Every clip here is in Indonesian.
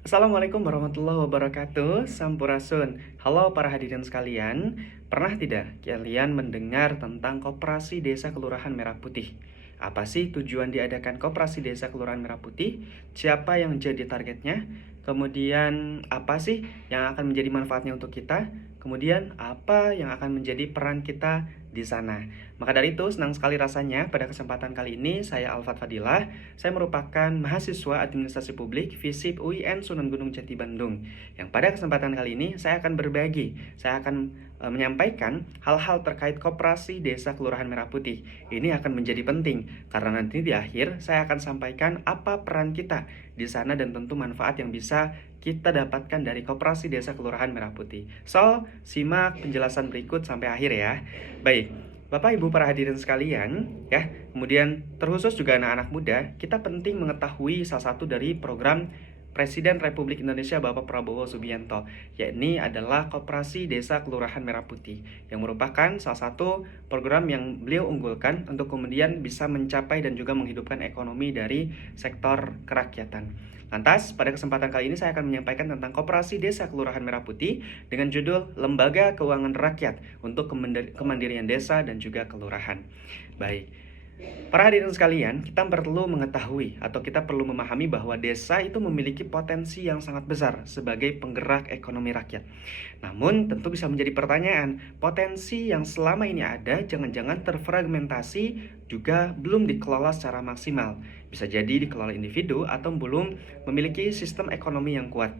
Assalamualaikum warahmatullahi wabarakatuh. Sampurasun. Halo para hadirin sekalian. Pernah tidak kalian mendengar tentang Koperasi Desa Kelurahan Merah Putih? Apa sih tujuan diadakan Koperasi Desa Kelurahan Merah Putih? Siapa yang jadi targetnya? Kemudian apa sih yang akan menjadi manfaatnya untuk kita? Kemudian apa yang akan menjadi peran kita di sana? Maka dari itu senang sekali rasanya pada kesempatan kali ini saya Alfat Fadilah. Saya merupakan mahasiswa Administrasi Publik FISIP UIN Sunan Gunung Jati Bandung. Yang pada kesempatan kali ini saya akan berbagi, saya akan menyampaikan hal-hal terkait Koperasi Desa Kelurahan Merah Putih. Ini akan menjadi penting karena nanti di akhir saya akan sampaikan apa peran kita di sana dan tentu manfaat yang bisa kita dapatkan dari Koperasi Desa Kelurahan Merah Putih. So, simak penjelasan berikut sampai akhir ya. Baik, Bapak Ibu para hadirin sekalian, ya, kemudian terkhusus juga anak-anak muda, kita penting mengetahui salah satu dari program Presiden Republik Indonesia Bapak Prabowo Subianto, yakni adalah Koperasi Desa Kelurahan Merah Putih, yang merupakan salah satu program yang beliau unggulkan untuk kemudian bisa mencapai dan juga menghidupkan ekonomi dari sektor kerakyatan. Lantas, pada kesempatan kali ini saya akan menyampaikan tentang Koperasi Desa Kelurahan Merah Putih dengan judul Lembaga Keuangan Rakyat untuk Kemandirian Desa dan juga Kelurahan. Baik, para hadirin sekalian, kita perlu mengetahui atau kita perlu memahami bahwa desa itu memiliki potensi yang sangat besar sebagai penggerak ekonomi rakyat. Namun, tentu bisa menjadi pertanyaan, potensi yang selama ini ada jangan-jangan terfragmentasi juga belum dikelola secara maksimal. Bisa jadi dikelola individu atau belum memiliki sistem ekonomi yang kuat.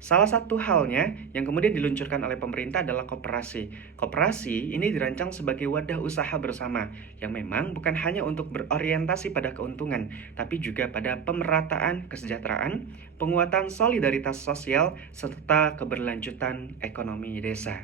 Salah satu halnya yang kemudian diluncurkan oleh pemerintah adalah koperasi. Koperasi ini dirancang sebagai wadah usaha bersama yang memang bukan hanya untuk berorientasi pada keuntungan, tapi juga pada pemerataan kesejahteraan, penguatan solidaritas sosial, serta keberlanjutan ekonomi desa.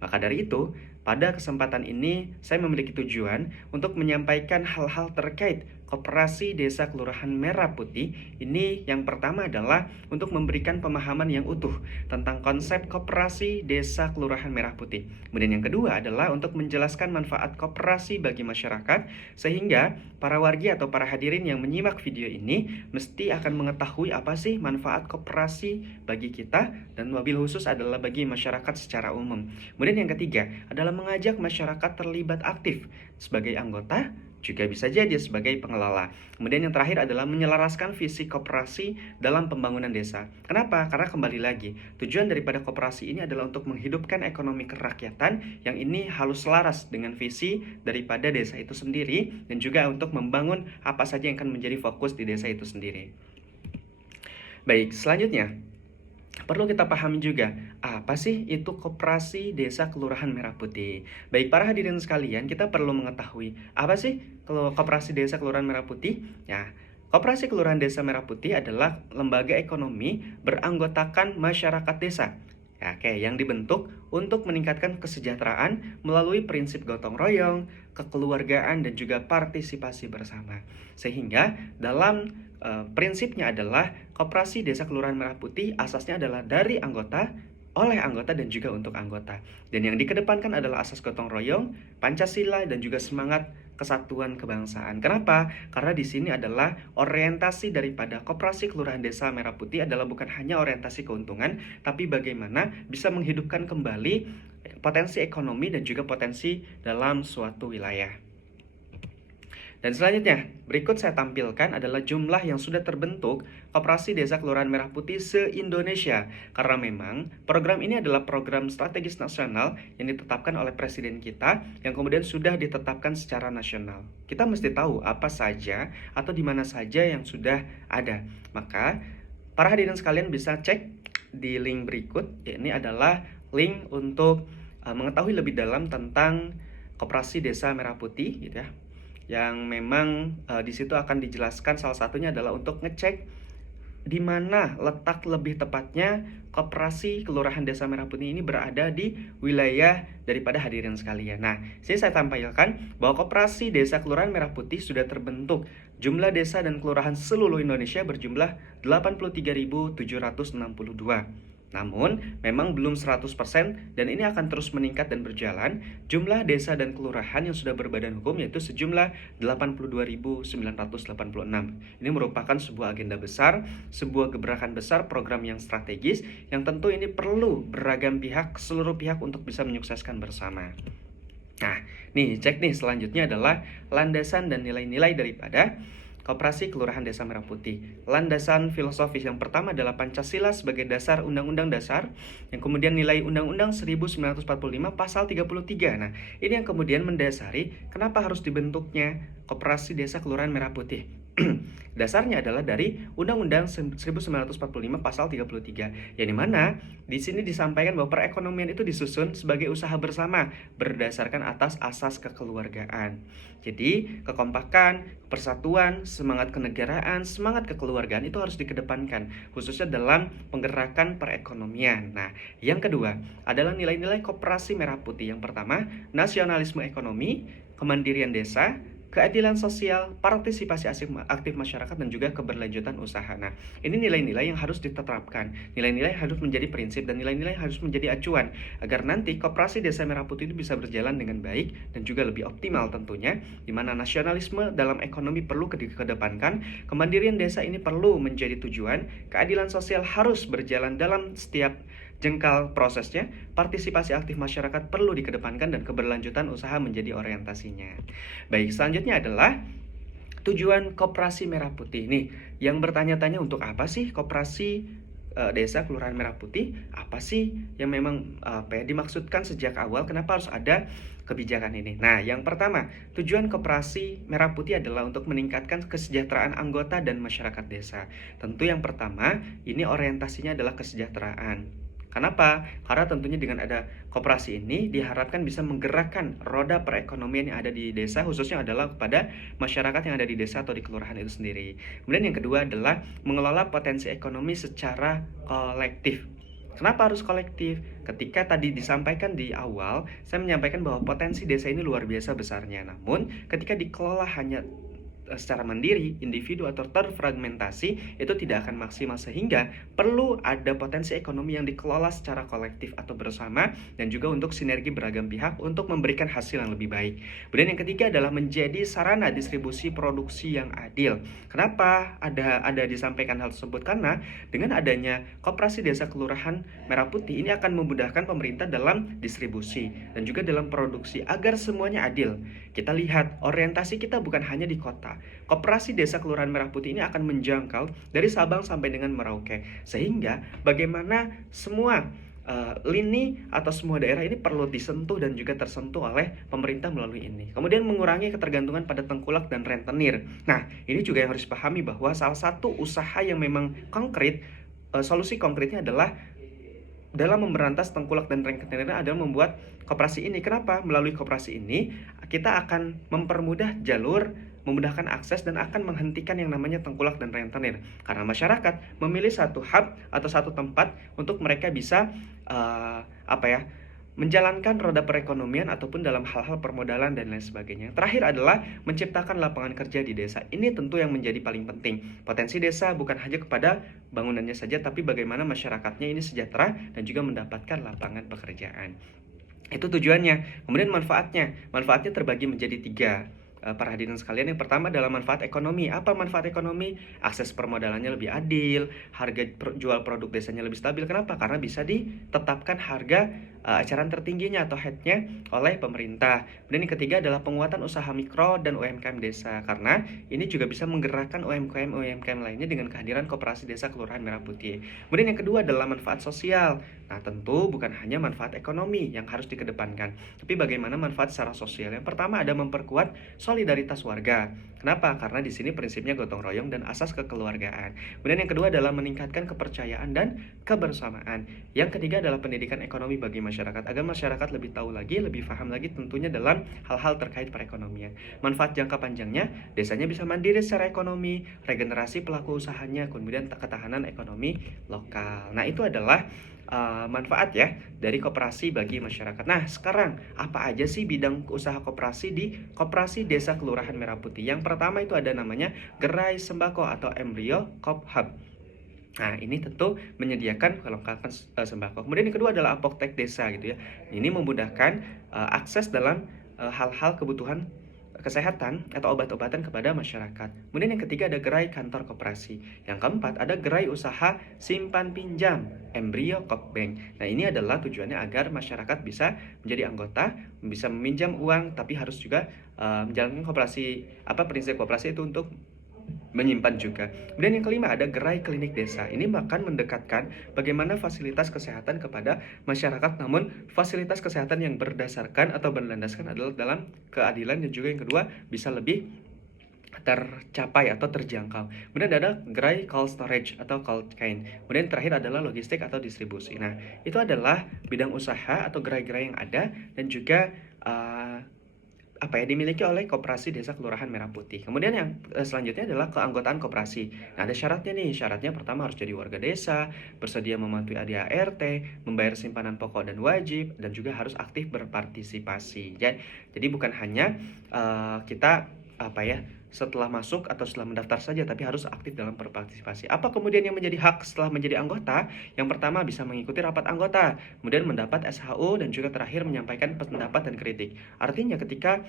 Maka dari itu, pada kesempatan ini saya memiliki tujuan untuk menyampaikan hal-hal terkait Koperasi Desa Kelurahan Merah Putih. Ini yang pertama adalah untuk memberikan pemahaman yang utuh tentang konsep Koperasi Desa Kelurahan Merah Putih. Kemudian yang kedua adalah untuk menjelaskan manfaat koperasi bagi masyarakat, sehingga para wargi atau para hadirin yang menyimak video ini mesti akan mengetahui apa sih manfaat koperasi bagi kita, dan wabil khusus adalah bagi masyarakat secara umum. Kemudian yang ketiga adalah mengajak masyarakat terlibat aktif sebagai anggota, juga bisa jadi sebagai pengelola. Kemudian yang terakhir adalah menyelaraskan visi koperasi dalam pembangunan desa. Kenapa? Karena kembali lagi, tujuan daripada koperasi ini adalah untuk menghidupkan ekonomi kerakyatan yang ini harus selaras dengan visi daripada desa itu sendiri, dan juga untuk membangun apa saja yang akan menjadi fokus di desa itu sendiri. Baik, selanjutnya perlu kita pahami juga, apa sih itu Koperasi Desa Kelurahan Merah Putih? Baik, para hadirin sekalian, kita perlu mengetahui, apa sih Koperasi Desa Kelurahan Merah Putih? Ya, Koperasi Kelurahan Desa Merah Putih adalah lembaga ekonomi beranggotakan masyarakat desa. Ya, oke, yang dibentuk untuk meningkatkan kesejahteraan melalui prinsip gotong royong, kekeluargaan, dan juga partisipasi bersama. Sehingga dalam prinsipnya adalah Koperasi Desa Kelurahan Merah Putih asasnya adalah dari anggota, oleh anggota, dan juga untuk anggota. Dan yang dikedepankan adalah asas gotong royong, Pancasila, dan juga semangat kesatuan kebangsaan. Kenapa? Karena di sini adalah orientasi daripada Koperasi Kelurahan Desa Merah Putih adalah bukan hanya orientasi keuntungan, tapi bagaimana bisa menghidupkan kembali potensi ekonomi dan juga potensi dalam suatu wilayah. Dan selanjutnya, berikut saya tampilkan adalah jumlah yang sudah terbentuk Koperasi Desa Kelurahan Merah Putih se-Indonesia. Karena memang program ini adalah program strategis nasional yang ditetapkan oleh Presiden kita, yang kemudian sudah ditetapkan secara nasional. Kita mesti tahu apa saja atau di mana saja yang sudah ada. Maka, para hadirin sekalian bisa cek di link berikut. Ini adalah link untuk mengetahui lebih dalam tentang Koperasi Desa Merah Putih, gitu ya, yang memang di situ akan dijelaskan salah satunya adalah untuk ngecek di mana letak lebih tepatnya Koperasi Kelurahan Desa Merah Putih ini berada di wilayah daripada hadirin sekalian. Nah, sini saya tampilkan bahwa Koperasi Desa Kelurahan Merah Putih sudah terbentuk. Jumlah desa dan kelurahan seluruh Indonesia berjumlah 83.762. Namun, memang belum 100% dan ini akan terus meningkat dan berjalan. Jumlah desa dan kelurahan yang sudah berbadan hukum yaitu sejumlah 82.986. Ini merupakan sebuah agenda besar, sebuah gebrakan besar, program yang strategis yang tentu ini perlu beragam pihak, seluruh pihak untuk bisa menyukseskan bersama. Nah, cek selanjutnya adalah landasan dan nilai-nilai daripada Koperasi Kelurahan Desa Merah Putih. Landasan filosofis yang pertama adalah Pancasila sebagai dasar Undang-Undang Dasar, yang kemudian nilai Undang-Undang 1945 pasal 33. Nah, ini yang kemudian mendasari kenapa harus dibentuknya Koperasi Desa Kelurahan Merah Putih. Dasarnya adalah dari Undang-Undang 1945 pasal 33, yang dimana di sini disampaikan bahwa perekonomian itu disusun sebagai usaha bersama berdasarkan atas asas kekeluargaan. Jadi, kekompakan, persatuan, semangat kenegaraan, semangat kekeluargaan itu harus dikedepankan, khususnya dalam penggerakkan perekonomian. Nah, yang kedua adalah nilai-nilai Koperasi Merah Putih. Yang pertama, nasionalisme ekonomi, kemandirian desa, keadilan sosial, partisipasi aktif masyarakat, dan juga keberlanjutan usaha. Nah, ini nilai-nilai yang harus ditetapkan, nilai-nilai harus menjadi prinsip, dan nilai-nilai harus menjadi acuan agar nanti Koperasi Desa Merah Putih itu bisa berjalan dengan baik dan juga lebih optimal tentunya, di mana nasionalisme dalam ekonomi perlu dikedepankan, kemandirian desa ini perlu menjadi tujuan, keadilan sosial harus berjalan dalam setiap jengkal prosesnya, partisipasi aktif masyarakat perlu dikedepankan, dan keberlanjutan usaha menjadi orientasinya. Baik, selanjutnya adalah tujuan Koperasi Merah Putih. Nih, yang bertanya-tanya untuk apa sih Koperasi Desa Kelurahan Merah Putih? Apa sih yang memang dimaksudkan sejak awal? Kenapa harus ada kebijakan ini? Nah, yang pertama, tujuan Koperasi Merah Putih adalah untuk meningkatkan kesejahteraan anggota dan masyarakat desa. Tentu yang pertama, ini orientasinya adalah kesejahteraan. Kenapa? Karena tentunya dengan ada koperasi ini diharapkan bisa menggerakkan roda perekonomian yang ada di desa, khususnya adalah kepada masyarakat yang ada di desa atau di kelurahan itu sendiri. Kemudian yang kedua adalah mengelola potensi ekonomi secara kolektif. Kenapa harus kolektif? Ketika tadi disampaikan di awal, saya menyampaikan bahwa potensi desa ini luar biasa besarnya. Namun, ketika dikelola hanya secara mandiri, individu atau terfragmentasi, itu tidak akan maksimal, sehingga perlu ada potensi ekonomi yang dikelola secara kolektif atau bersama, dan juga untuk sinergi beragam pihak untuk memberikan hasil yang lebih baik. Kemudian yang ketiga adalah menjadi sarana distribusi produksi yang adil. Kenapa ada disampaikan hal tersebut? Karena dengan adanya Koperasi Desa Kelurahan Merah Putih ini akan memudahkan pemerintah dalam distribusi dan juga dalam produksi agar semuanya adil. Kita lihat orientasi kita bukan hanya di kota. Koperasi Desa Kelurahan Merah Putih ini akan menjangkau dari Sabang sampai dengan Merauke, sehingga bagaimana semua lini atau semua daerah ini perlu disentuh dan juga tersentuh oleh pemerintah melalui ini. Kemudian mengurangi ketergantungan pada tengkulak dan rentenir. Nah, ini juga yang harus dipahami bahwa salah satu usaha yang memang konkret, solusi konkretnya adalah dalam memberantas tengkulak dan rentenir adalah membuat koperasi ini. Kenapa? Melalui koperasi ini kita akan mempermudah jalur, memudahkan akses, dan akan menghentikan yang namanya tengkulak dan rentenir. Karena masyarakat memilih satu hub atau satu tempat untuk mereka bisa menjalankan roda perekonomian ataupun dalam hal-hal permodalan dan lain sebagainya. Terakhir adalah menciptakan lapangan kerja di desa. Ini tentu yang menjadi paling penting. Potensi desa bukan hanya kepada bangunannya saja, tapi bagaimana masyarakatnya ini sejahtera dan juga mendapatkan lapangan pekerjaan. Itu tujuannya. Kemudian manfaatnya terbagi menjadi 3. Para hadirin sekalian, yang pertama adalah manfaat ekonomi. Apa manfaat ekonomi? Akses permodalannya lebih adil, harga jual produk desanya lebih stabil. Kenapa? Karena bisa ditetapkan harga eceran tertingginya atau head-nya oleh pemerintah. Dan yang ketiga adalah penguatan usaha mikro dan UMKM desa, karena ini juga bisa menggerakkan UMKM lainnya dengan kehadiran Koperasi Desa Kelurahan Merah Putih. Kemudian yang kedua adalah manfaat sosial. Nah, tentu bukan hanya manfaat ekonomi yang harus dikedepankan, tapi bagaimana manfaat secara sosial. Yang pertama ada memperkuat solidaritas warga. Kenapa? Karena di sini prinsipnya gotong royong dan asas kekeluargaan. Kemudian yang kedua adalah meningkatkan kepercayaan dan kebersamaan. Yang ketiga adalah pendidikan ekonomi bagi masyarakat, agar masyarakat lebih tahu lagi, lebih paham lagi tentunya dalam hal-hal terkait perekonomian. Manfaat jangka panjangnya, desanya bisa mandiri secara ekonomi, regenerasi pelaku usahanya, kemudian ketahanan ekonomi lokal. Nah, itu adalah manfaat ya dari koperasi bagi masyarakat. Nah, sekarang apa aja sih bidang usaha koperasi di Koperasi Desa Kelurahan Merah Putih? Yang pertama itu ada namanya Gerai Sembako atau embrio Kophub. Nah, ini tentu menyediakan kelengkapan sembako. Kemudian yang kedua adalah apotek desa gitu ya. Ini memudahkan akses dalam hal-hal kebutuhan kesehatan atau obat-obatan kepada masyarakat. Kemudian yang ketiga ada gerai kantor koperasi. Yang keempat ada gerai usaha simpan pinjam, embrio Kopbank. Nah, ini adalah tujuannya agar masyarakat bisa menjadi anggota, bisa meminjam uang, tapi harus juga menjalankan prinsip koperasi itu untuk menyimpan juga. Kemudian yang kelima ada gerai klinik desa. Ini akan mendekatkan bagaimana fasilitas kesehatan kepada masyarakat, namun fasilitas kesehatan yang berdasarkan atau berlandaskan adalah dalam keadilan, dan juga yang kedua bisa lebih tercapai atau terjangkau. Kemudian ada gerai cold storage atau cold chain. Kemudian terakhir adalah logistik atau distribusi. Nah, itu adalah bidang usaha atau gerai-gerai yang ada dan juga dimiliki oleh Koperasi Desa Kelurahan Merah Putih. Kemudian yang selanjutnya adalah keanggotaan koperasi. Nah, ada syaratnya nih. Syaratnya pertama harus jadi warga desa, bersedia mematuhi ADART, membayar simpanan pokok dan wajib, dan juga harus aktif berpartisipasi. Jadi bukan hanya kita setelah masuk atau setelah mendaftar saja, tapi harus aktif dalam berpartisipasi. Apa kemudian yang menjadi hak setelah menjadi anggota? Yang pertama bisa mengikuti rapat anggota, kemudian mendapat SHO, dan juga terakhir menyampaikan pendapat dan kritik. Artinya ketika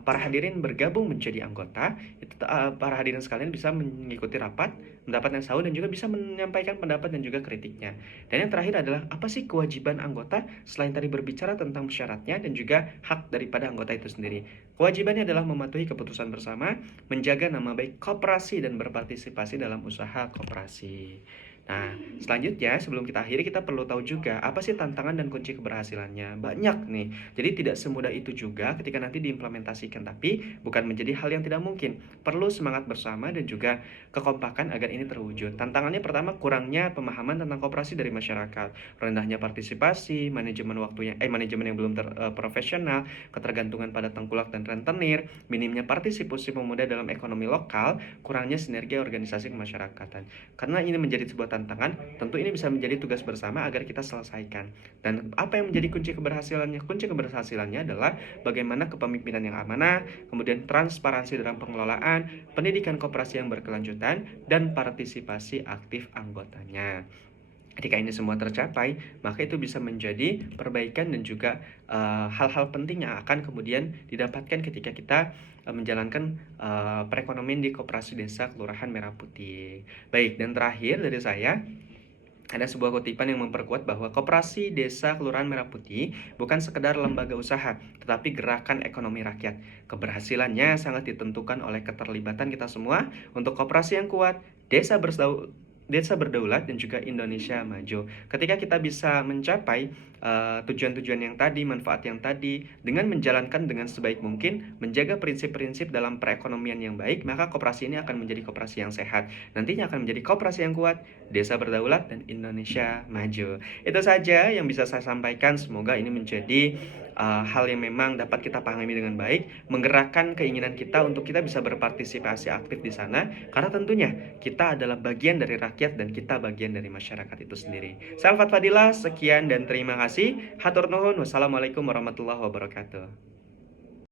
para hadirin bergabung menjadi anggota, itu para hadirin sekalian bisa mengikuti rapat, mendapat SHO, dan juga bisa menyampaikan pendapat dan juga kritiknya. Dan yang terakhir adalah apa sih kewajiban anggota selain tadi berbicara tentang syaratnya dan juga hak daripada anggota itu sendiri. Kewajibannya adalah mematuhi keputusan bersama, menjaga nama baik koperasi, dan berpartisipasi dalam usaha koperasi. Nah, selanjutnya sebelum kita akhiri, kita perlu tahu juga apa sih tantangan dan kunci keberhasilannya. Banyak nih. Jadi tidak semudah itu juga ketika nanti diimplementasikan, tapi bukan menjadi hal yang tidak mungkin. Perlu semangat bersama dan juga kekompakan agar ini terwujud. Tantangannya pertama, kurangnya pemahaman tentang koperasi dari masyarakat, rendahnya partisipasi, manajemen yang belum profesional, ketergantungan pada tengkulak dan rentenir, minimnya partisipasi pemuda dalam ekonomi lokal, kurangnya sinergi organisasi kemasyarakatan. Karena ini menjadi sebuah tantangan, tentu ini bisa menjadi tugas bersama agar kita selesaikan. Dan apa yang menjadi kunci keberhasilannya? Kunci keberhasilannya adalah bagaimana kepemimpinan yang amanah, kemudian transparansi dalam pengelolaan, pendidikan koperasi yang berkelanjutan, dan partisipasi aktif anggotanya. Ketika ini semua tercapai, maka itu bisa menjadi perbaikan dan juga hal-hal penting yang akan kemudian didapatkan ketika kita menjalankan perekonomian di Koperasi Desa Kelurahan Merah Putih. Baik, dan terakhir dari saya, ada sebuah kutipan yang memperkuat bahwa Koperasi Desa Kelurahan Merah Putih bukan sekedar lembaga usaha, tetapi gerakan ekonomi rakyat. Keberhasilannya sangat ditentukan oleh keterlibatan kita semua untuk koperasi yang kuat, desa berdaulat, dan juga Indonesia maju. Ketika kita bisa mencapai tujuan-tujuan yang tadi, manfaat yang tadi, dengan menjalankan dengan sebaik mungkin, menjaga prinsip-prinsip dalam perekonomian yang baik, maka koperasi ini akan menjadi koperasi yang sehat. Nantinya akan menjadi koperasi yang kuat, desa berdaulat, dan Indonesia maju. Itu saja yang bisa saya sampaikan. Semoga ini menjadi hal yang memang dapat kita pahami dengan baik, menggerakkan keinginan kita untuk kita bisa berpartisipasi aktif di sana, karena tentunya kita adalah bagian dari rakyat dan kita bagian dari masyarakat itu sendiri. Saya Alfat Fadila, sekian dan terima kasih. Hatur nuhun. Wassalamualaikum warahmatullahi wabarakatuh.